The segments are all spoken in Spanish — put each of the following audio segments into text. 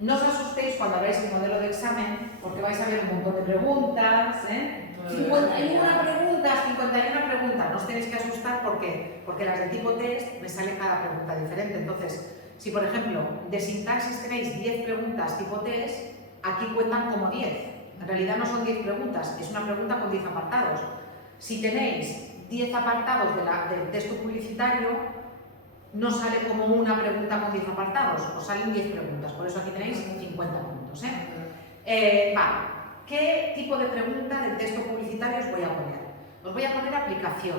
No os asustéis cuando veáis el modelo de examen, porque vais a ver un montón de preguntas, 51 preguntas, no os tenéis que asustar, ¿por qué? Porque las de tipo test me sale cada pregunta diferente. Entonces, si por ejemplo de sintaxis tenéis 10 preguntas tipo test, aquí cuentan como 10. En realidad no son 10 preguntas, es una pregunta con 10 apartados. Si tenéis 10 apartados del texto publicitario, no sale como una pregunta con 10 apartados, os salen 10 preguntas, por eso aquí tenéis 50 puntos. Vale, ¿qué tipo de pregunta del texto publicitario os voy a poner? Os voy a poner aplicación,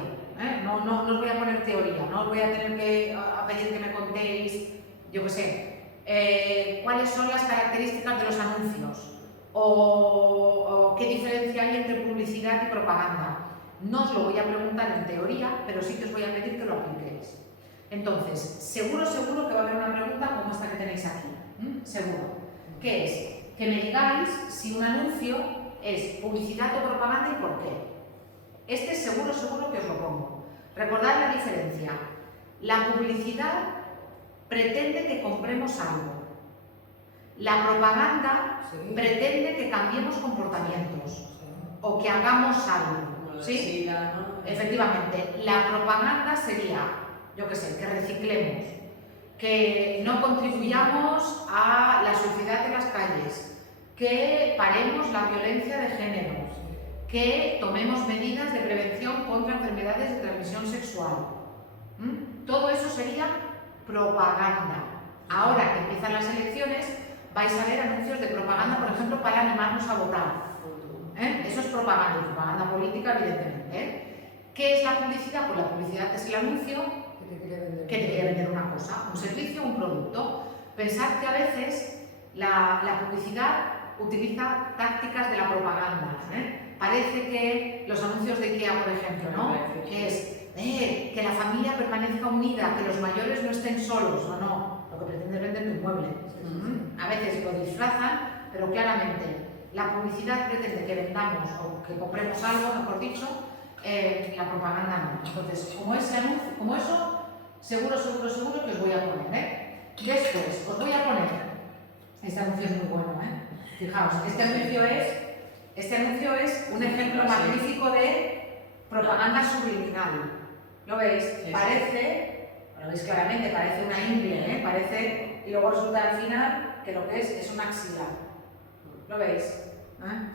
no os voy a poner teoría, no os voy a tener que pedir que me contéis, yo qué sé, cuáles son las características de los anuncios o qué diferencia hay entre publicidad y propaganda. No os lo voy a preguntar en teoría, pero sí que os voy a pedir que lo apliquéis. Entonces, seguro que va a haber una pregunta como esta que tenéis aquí, seguro, que es que me digáis si un anuncio es publicidad o propaganda y por qué. Este seguro que os lo pongo. Recordad la diferencia. La publicidad pretende que compremos algo. La propaganda pretende que cambiemos comportamientos o que hagamos algo. ¿Sí? Efectivamente, la propaganda sería, yo qué sé, que reciclemos, que no contribuyamos a la suciedad de las calles, que paremos la violencia de género, que tomemos medidas de prevención contra enfermedades de transmisión sexual. Todo eso sería propaganda. Ahora que empiezan las elecciones, vais a ver anuncios de propaganda, por ejemplo, para animarnos a votar. Eso es propaganda política, evidentemente. ¿Qué es la publicidad? Pues la publicidad es el anuncio que te quiere vender una cosa, un servicio, un producto. Pensad que a veces la publicidad utiliza tácticas de la propaganda. Parece que los anuncios de IKEA, por ejemplo, ¿no? Que es que la familia permanezca unida, que los mayores no estén solos, o no. Lo que pretende es vender tu inmueble. A veces lo disfrazan, pero claramente la publicidad pretende que vendamos o que compremos algo, mejor dicho, la propaganda no. Entonces, como ese anuncio, como eso, seguro que os voy a poner. Después, os voy a poner, este anuncio es muy bueno, fijaos, este anuncio es un ejemplo magnífico de propaganda subliminal. ¿Lo veis? Sí. Parece, lo veis claramente, parece una ingle, parece, y luego resulta al final que lo que es una axila. ¿Lo veis?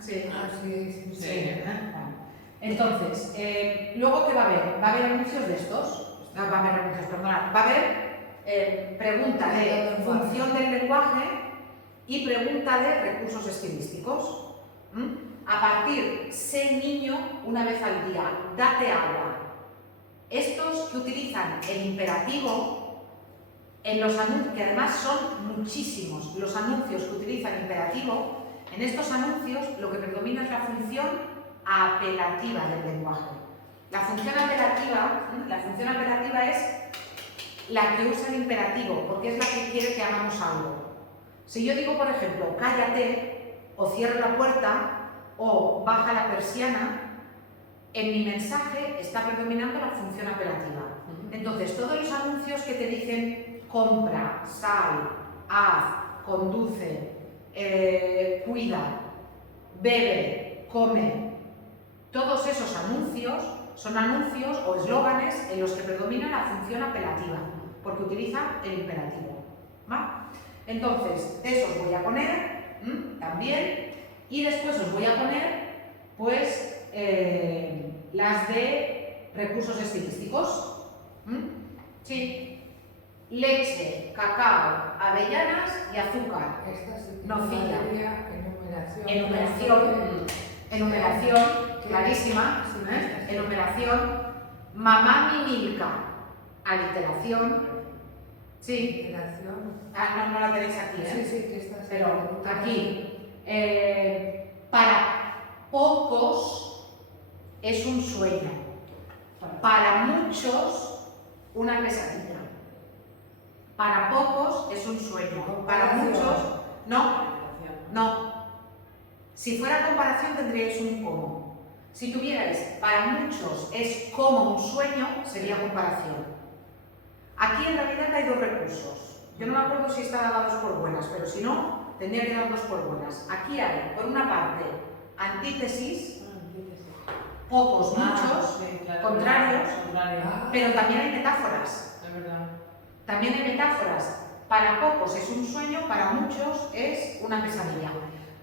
Sí. Sí. Entonces, luego, ¿qué va a haber? Va a haber anuncios de estos. No, va a haber anuncios, perdonad. Va a haber pregunta de función del lenguaje y pregunta de recursos estilísticos. A partir, sé niño una vez al día, date agua. Estos que utilizan el imperativo, en los anuncios, que además son muchísimos los anuncios que utilizan imperativo, en estos anuncios lo que predomina es la función apelativa del lenguaje. La función apelativa es la que usa el imperativo, porque es la que quiere que hagamos algo. Si yo digo, por ejemplo, cállate, o cierra la puerta, o baja la persiana, en mi mensaje está predominando la función apelativa. Entonces, todos los anuncios que te dicen compra, sal, haz, conduce, cuida, bebe, come, todos esos anuncios son anuncios o eslóganes en los que predomina la función apelativa, porque utilizan el imperativo. ¿Va? Entonces, eso os voy a poner también, y después os voy a poner, pues, las de recursos estilísticos. Sí. Leche, cacao, avellanas y azúcar. Nocilla. Enumeración, clarísima. Enumeración. Mamá mi Milka. Aliteración. Sí. No la tenéis aquí, pero aquí. Para pocos es un sueño. Para muchos, una pesadilla. Para pocos es un sueño. Para muchos, no. Si fuera comparación tendríais un como. Si tuvierais para muchos es como un sueño, sería comparación. Aquí en realidad hay dos recursos. Yo no me acuerdo si están dados por buenas, pero si no, tendría que dar 2 por buenas. Aquí hay, por una parte, antítesis, pocos, muchos, sí, claro, contrarios, pero también hay metáforas. Es verdad. También hay metáforas. Para pocos es un sueño, para muchos es una pesadilla.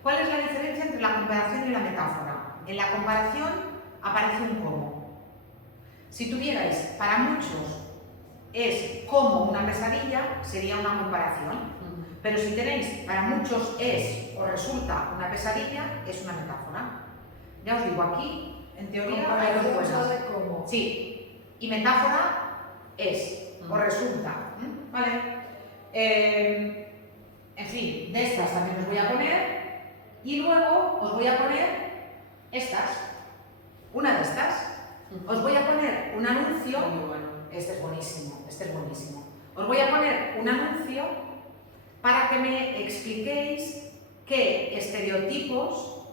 ¿Cuál es la diferencia entre la comparación y la metáfora? En la comparación aparece un cómo. Si tuvierais para muchos es como una pesadilla, sería una comparación. Pero si tenéis para muchos es o resulta una pesadilla, es una metáfora. Ya os digo, aquí, en teoría, hay dos cosas. Sí, y metáfora es o resulta. ¿Vale? En fin, de estas también os voy a poner. Y luego os voy a poner estas. Una de estas. Os voy a poner un anuncio. Muy bueno. Este es buenísimo, este es buenísimo. Os voy a poner un anuncio para que me expliquéis qué estereotipos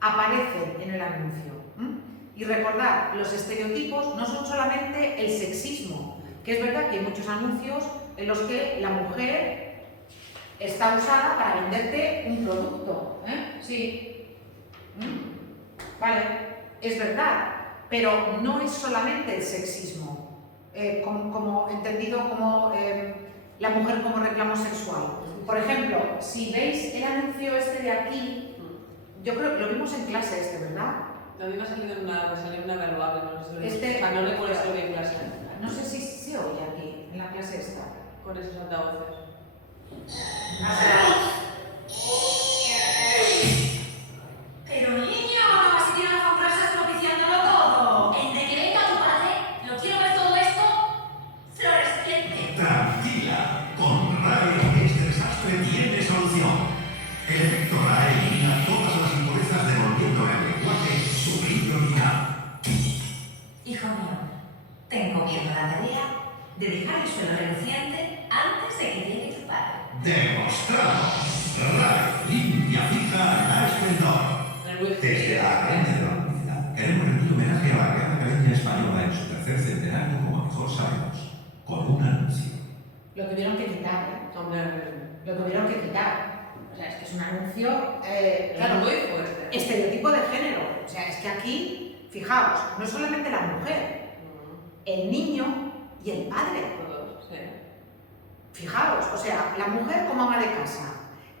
aparecen en el anuncio. Y recordad, los estereotipos no son solamente el sexismo, que es verdad que hay muchos anuncios en los que la mujer está usada para venderte un producto. Sí. Vale, es verdad, pero no es solamente el sexismo, como entendido como la mujer como reclamo sexual. Por ejemplo, si veis el anuncio este de aquí, yo creo que lo vimos en clase este, ¿verdad? A mí me ha salido una evaluable, no sé si Este, no recuerdo si lo vi en clase. No sé si se oye aquí, en la clase esta. Con esos altavoces. Pero niño, no vas a tirar con frases propiciándolo todo. Entre que venga tu padre, lo quiero ver todo esto floreciente. Tranquila, con RAE este desastre tiene solución. El efecto RAE elimina todas las impurezas devolviéndole al lenguaje su brillo original. Hijo mío, te encomiendo la tarea de dejar el suelo reluciente antes de que llegue tu padre. ¡Demostrado! RAE limpia, fija, da esplendor. Desde la Academia de la Publicidad queremos rendir homenaje a la Real Academia Española en su tercer centenario como mejor sabemos, con un anuncio. Lo tuvieron que quitar, ¿eh? Hombre, Lo tuvieron que quitar. O sea, es que es un anuncio, claro, claro, muy fuerte. estereotipo de género. O sea, es que aquí, fijaos, no es solamente la mujer, el niño y el padre. Todos, sí. Fijaos, o sea, la mujer como ama de casa.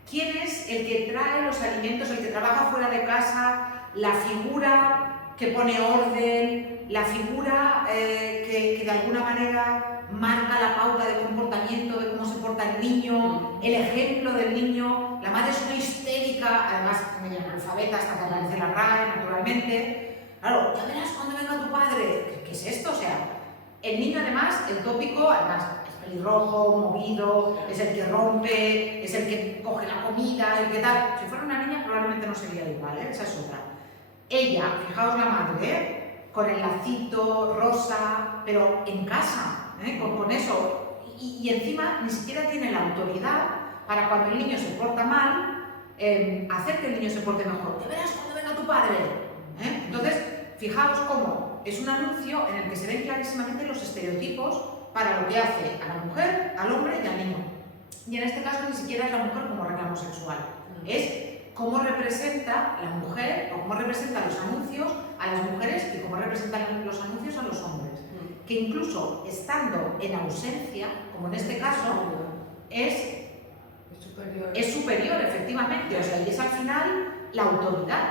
¿Quién es el que trae los alimentos, el que trabaja fuera de casa? La figura que pone orden, la figura que de alguna manera marca la pauta de comportamiento, de cómo se porta el niño, el ejemplo del niño. La madre es una histérica, además medio analfabeta hasta que aparece la RAE, naturalmente. Claro, ya verás cuando venga tu padre. ¿Qué es esto? O sea, el niño además, el tópico, además, pelirrojo, movido, es el que rompe, es el que coge la comida, el que tal. Si fuera una niña probablemente no sería igual, esa es otra. Ella, fijaos la madre, con el lacito rosa, pero en casa, con eso. Y encima ni siquiera tiene la autoridad para cuando el niño se porta mal, hacer que el niño se porte mejor. Ya verás cuando venga tu padre. Entonces, fijaos cómo es un anuncio en el que se ven clarísimamente los estereotipos para lo que hace a la mujer, al hombre y al niño. Y en este caso ni siquiera es la mujer como reclamo sexual, es cómo representa la mujer o cómo representa los anuncios a las mujeres y cómo representan los anuncios a los hombres. Que incluso estando en ausencia, como en este caso, es superior efectivamente, o sea, y es al final la autoridad.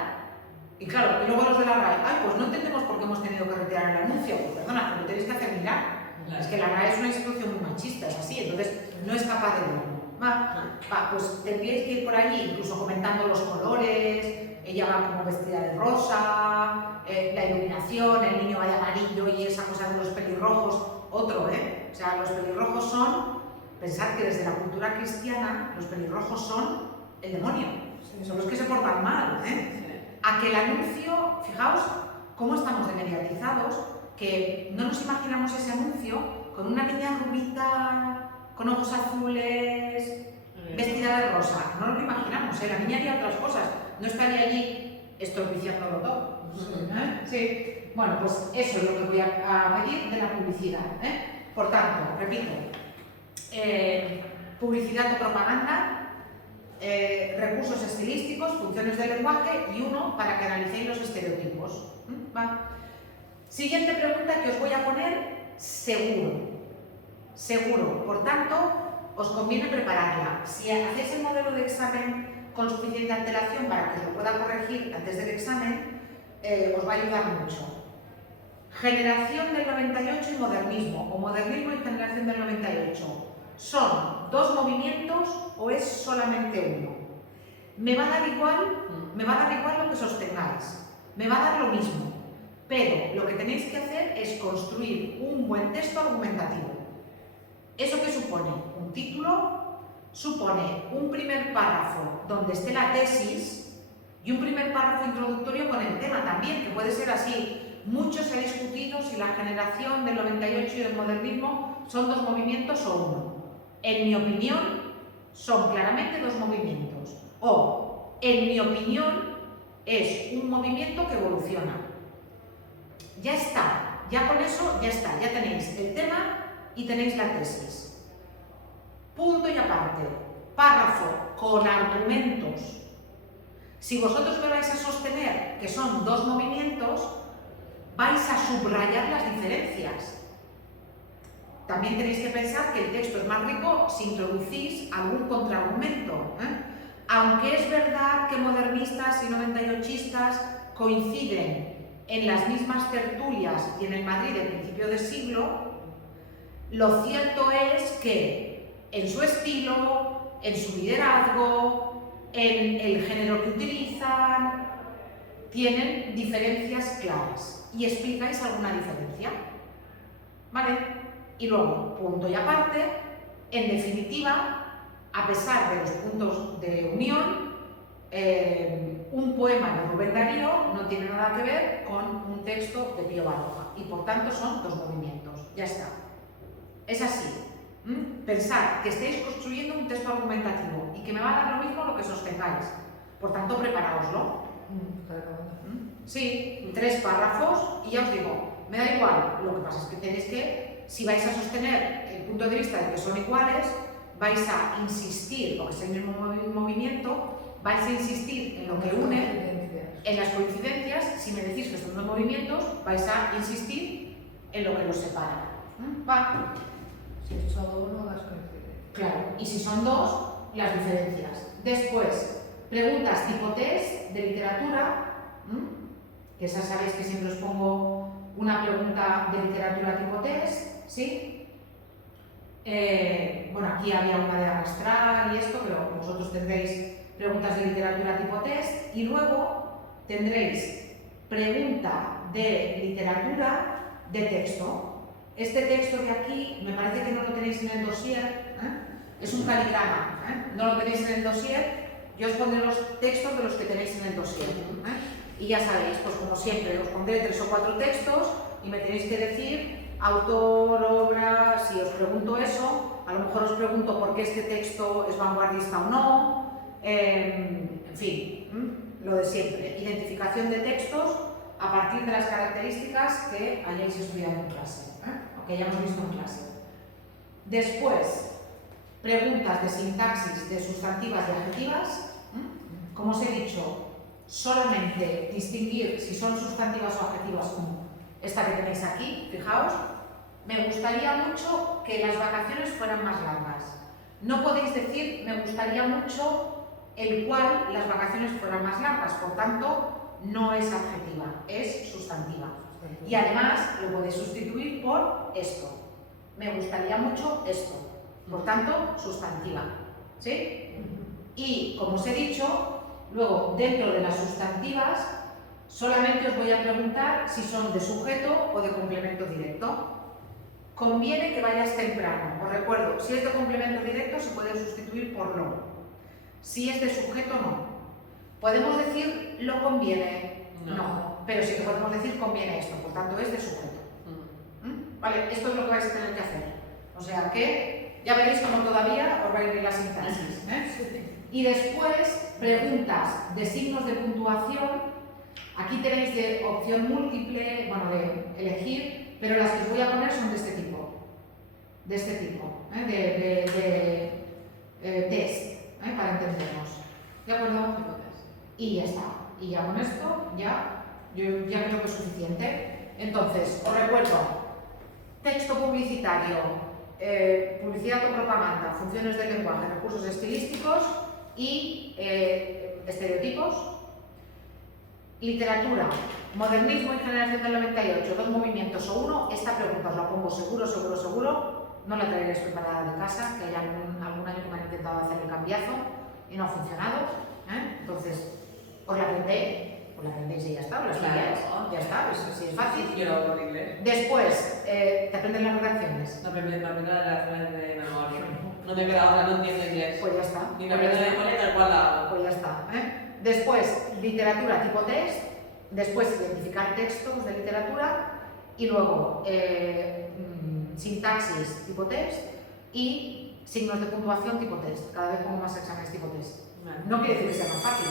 Y claro, y luego los de la RAE, ay, pues no entendemos por qué hemos tenido que retirar el anuncio, pues perdona, pero lo tenéis que hacer mirar. Es que la RAE es una institución muy machista, es así, entonces no es capaz de verlo. Pues tendríais que ir por allí, incluso comentando los colores, ella va como vestida de rosa, la iluminación, el niño va de amarillo y esa cosa de los pelirrojos, otro, O sea, los pelirrojos son, pensad que desde la cultura cristiana, los pelirrojos son el demonio, son los que se portan mal, A que el anuncio, fijaos cómo estamos demediatizados, que no nos imaginamos ese anuncio con una niña rubita, con ojos azules, vestida de rosa. No nos lo imaginamos, la niña haría otras cosas, no estaría allí estropiciándolo todo. Sí. Bueno, pues eso es lo que voy a medir de la publicidad. Por tanto, repito, publicidad o propaganda, recursos estilísticos, funciones del lenguaje y uno para que analicéis los estereotipos. ¿Va? Siguiente pregunta que os voy a poner, seguro. Seguro. Por tanto, os conviene prepararla. Si hacéis el modelo de examen con suficiente antelación para que os lo pueda corregir antes del examen, os va a ayudar mucho. Generación del 98 y modernismo, o modernismo y generación del 98. ¿Son dos movimientos o es solamente uno? Me va a dar igual lo que sostengáis, me va a dar lo mismo, pero lo que tenéis que hacer es construir un buen texto argumentativo. ¿Eso qué supone? Un título, supone un primer párrafo donde esté la tesis y un primer párrafo introductorio con el tema también, que puede ser así. Mucho se ha discutido si la generación del 98 y el modernismo son dos movimientos o uno. En mi opinión, son claramente dos movimientos. O, en mi opinión, es un movimiento que evoluciona. Ya está, ya con eso ya está, ya tenéis el tema y tenéis la tesis. Punto y aparte. Párrafo con argumentos. Si vosotros me vais a sostener que son dos movimientos, vais a subrayar las diferencias. También tenéis que pensar que el texto es más rico si introducís algún contraargumento. Aunque es verdad que modernistas y 98istas coinciden en las mismas tertulias y en el Madrid del principio de siglo, lo cierto es que en su estilo, en su liderazgo, en el género que utilizan, tienen diferencias claras. ¿Y explicáis alguna diferencia? ¿Vale? Y luego, punto y aparte, en definitiva, a pesar de los puntos de unión, un poema de Rubén Darío no tiene nada que ver con un texto de Pío Baroja y por tanto son dos movimientos. Ya está. Es así. Pensad que estáis construyendo un texto argumentativo y que me va a dar lo mismo lo que sostengáis. Por tanto, preparaoslo. Sí, 3 párrafos y ya os digo, me da igual. Lo que pasa es que tenéis que, si vais a sostener el punto de vista de que son iguales, vais a insistir, porque es el mismo movimiento, vais a insistir en lo que une, en las coincidencias. Si me decís que son dos movimientos, vais a insistir en lo que los separa. ¿Va? Si son uno, las coincidencias. Claro, y si son dos, las diferencias. Después, preguntas tipo test de literatura, que esas sabéis que siempre os pongo una pregunta de literatura tipo test, ¿sí? Bueno, aquí había una de arrastrar y esto, pero vosotros tendréis preguntas de literatura tipo test y luego tendréis pregunta de literatura de texto. Este texto de aquí, me parece que no lo tenéis en el dossier, es un caligrama, no lo tenéis en el dossier, yo os pondré los textos de los que tenéis en el dossier. Y ya sabéis, pues como siempre, os pondré 3 o 4 textos y me tenéis que decir autor, obra. Si os pregunto eso, a lo mejor os pregunto por qué este texto es vanguardista o no, en fin, lo de siempre. Identificación de textos a partir de las características que hayáis estudiado en clase, o que hayamos visto en clase. Después, preguntas de sintaxis de sustantivas y adjetivas. Como os he dicho, solamente distinguir si son sustantivas o adjetivas como esta que tenéis aquí, fijaos. Me gustaría mucho que las vacaciones fueran más largas. No podéis decir me gustaría mucho el cual las vacaciones fueran más largas, por tanto no es adjetiva, es sustantiva. Y además lo podéis sustituir por esto. Me gustaría mucho esto, por tanto sustantiva. ¿Sí? Y como os he dicho, luego, dentro de las sustantivas, solamente os voy a preguntar si son de sujeto o de complemento directo. Conviene que vayas temprano. Os recuerdo, si es de complemento directo se puede sustituir por lo. Si es de sujeto, no. ¿Podemos decir lo conviene? No. Pero sí que podemos decir conviene esto, por tanto es de sujeto. Vale, esto es lo que vais a tener que hacer. O sea que ya veréis cómo todavía os va a ir la sintaxis. Y después, preguntas de signos de puntuación. Aquí tenéis de opción múltiple, bueno, de elegir, pero las que os voy a poner son de este tipo. De este tipo, de test, para entendernos. ¿De acuerdo? Tipo test. Y ya está. Y ya con esto, yo ya creo que es suficiente. Entonces, os recuerdo, texto publicitario, publicidad o propaganda, funciones del lenguaje, recursos estilísticos y estereotipos. Literatura, modernismo y generación del 98, 2 movimientos o uno. Esta pregunta os la pongo seguro. No la traeréis preparada de casa, que hay algún año que me han intentado hacer el cambiazo y no ha funcionado. Entonces, os la aprendéis y ya está, os la estudiáis, ya está, sí es fácil. Yo con inglés. Después, te aprendes las redacciones. No aprendí las relaciones de memoria. No me queda otra, no entiendo inglés. Pues ya está. Ni la aprendo de memoria tal cual la hago. Pues ya está. Después, literatura tipo test. Después, identificar textos de literatura. Y luego, sintaxis tipo test. Y signos de puntuación tipo test. Cada vez pongo más exámenes tipo test. Vale. No quiere decir que sea más fácil,